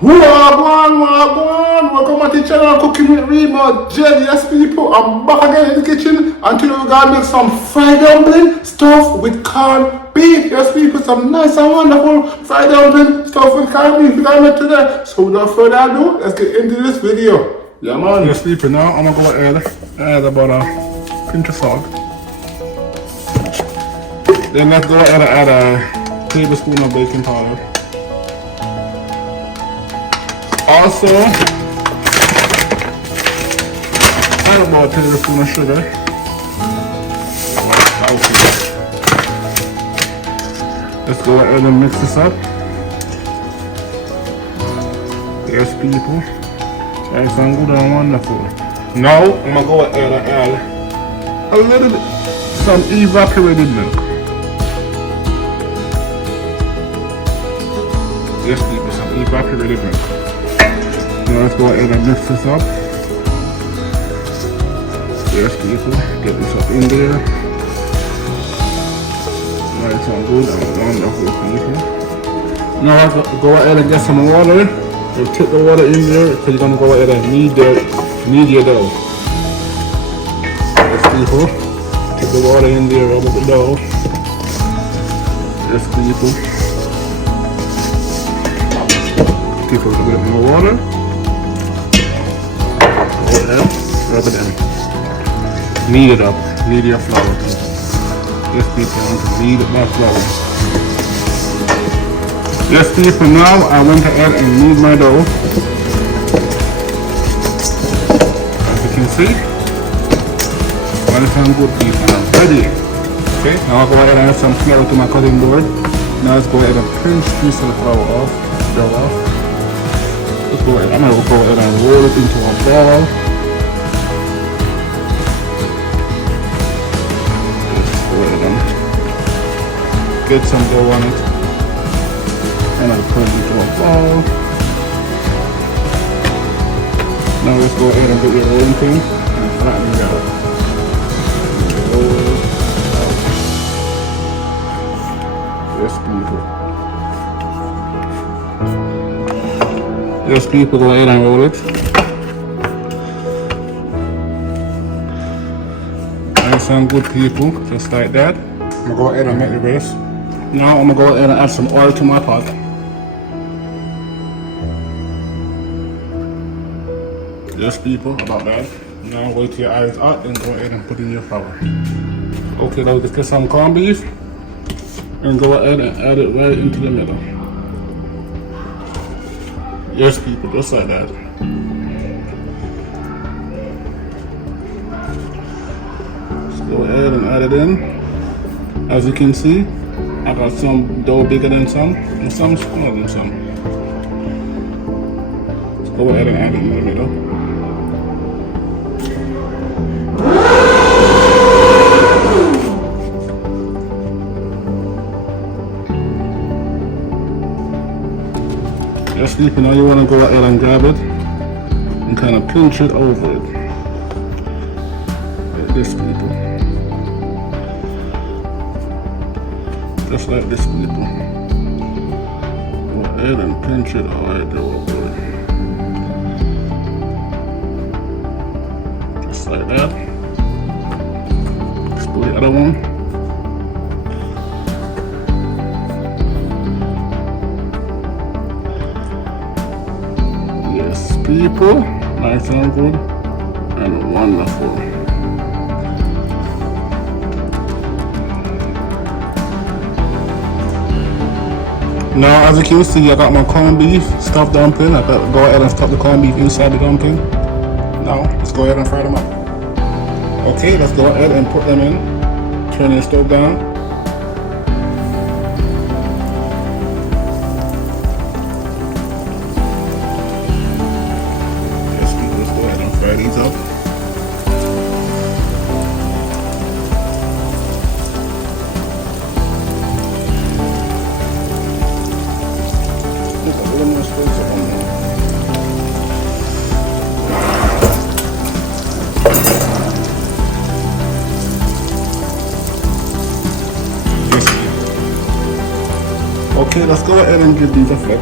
Wagwan, welcome to the channel Cooking with Remodread. Yes people, I'm back again in the kitchen and today we're gonna make some fried dumpling stuffed with corned beef. Yes people, some nice and wonderful fried dumpling stuffed with corned beef we're gonna make today. So without further ado, let's get into this video. Yeah man. Yes people, now I'm gonna go add about a pinch of salt. Then let's go ahead and add a tablespoon of baking powder. Also, add about a tablespoon of sugar. Let's go ahead and mix this up. Yes, people. That's good and wonderful. Now, I'm gonna go ahead and add a little bit, some evaporated milk. Yes, people, some evaporated milk. Now let's go ahead and mix this up. Yes, people, get this up in there. Nice and good and wonderful, people. Now let's go ahead and get some water. And take the water in there because you're gonna go ahead and knead your dough. Yes, people, take the water in there over the dough. Yes, people. Give it a little bit more water. Rub it in. Knead it up. Knead your flour. Yes, people, I want to knead my flour. Yes, people, now I went ahead and knead my dough. As you can see, nice and good, people. I'm ready. Okay, now I'll go ahead and add some flour to my cutting board. Now let's go ahead and pinch this flour off, dough off. Let's go ahead. I'm going to go ahead and roll it into a ball. Get some dough on it, and I'll put it into a ball. Now let's go ahead and get your rolling pin and flatten it out. Roll out. Yes, people. Yes, people, go ahead and roll it. Nice and good, people, just like that. I'm gonna go ahead and make the base. Now I'm gonna go ahead and add some oil to my pot. Yes, people, about that. Now wait till your eye is hot and go ahead and put in your flour. Okay, now let's get some corned beef and go ahead and add it right into the middle. Yes, people, just like that. Let's go ahead and add it in. As you can see, I got some dough bigger than some and some smaller than some. Let's go ahead and add it in the middle. Just sleeping now, you want to go ahead and grab it and kind of pinch it over it. Like this, people. Just like this, people. Go ahead and pinch it right there over it. Just like that. Let's do the other one. Yes, people. Nice and good and wonderful. Now, as you can see, I got my corned beef stuffed dumpling. I got to go ahead and stuff the corned beef inside the dumpling. Now, let's go ahead and fry them up. Okay, let's go ahead and put them in. Turn the stove down. Yes, people, let's go ahead and fry these up. Okay, let's go ahead and give these a flip.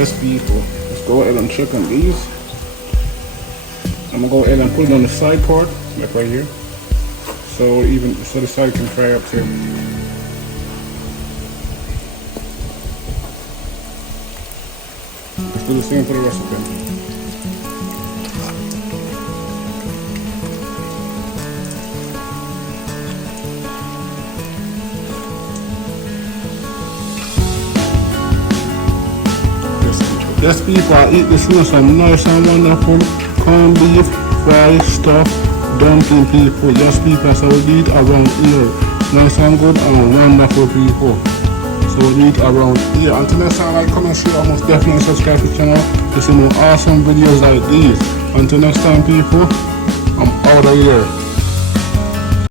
Yes, people. Let's go ahead and check on these. I'm gonna go ahead and put it on the side part, like right here. So the side can fry up too. Let's do the same for the rest of them. Yes, people, I eat this with some nice and wonderful corned beef, fried stuff, dumpling, people. Yes, people, so we eat around here. Nice and good and wonderful, people. So we eat around here. Until next time, like, comment, share, most definitely subscribe to the channel to see more awesome videos like these. Until next time, people, I'm out of here.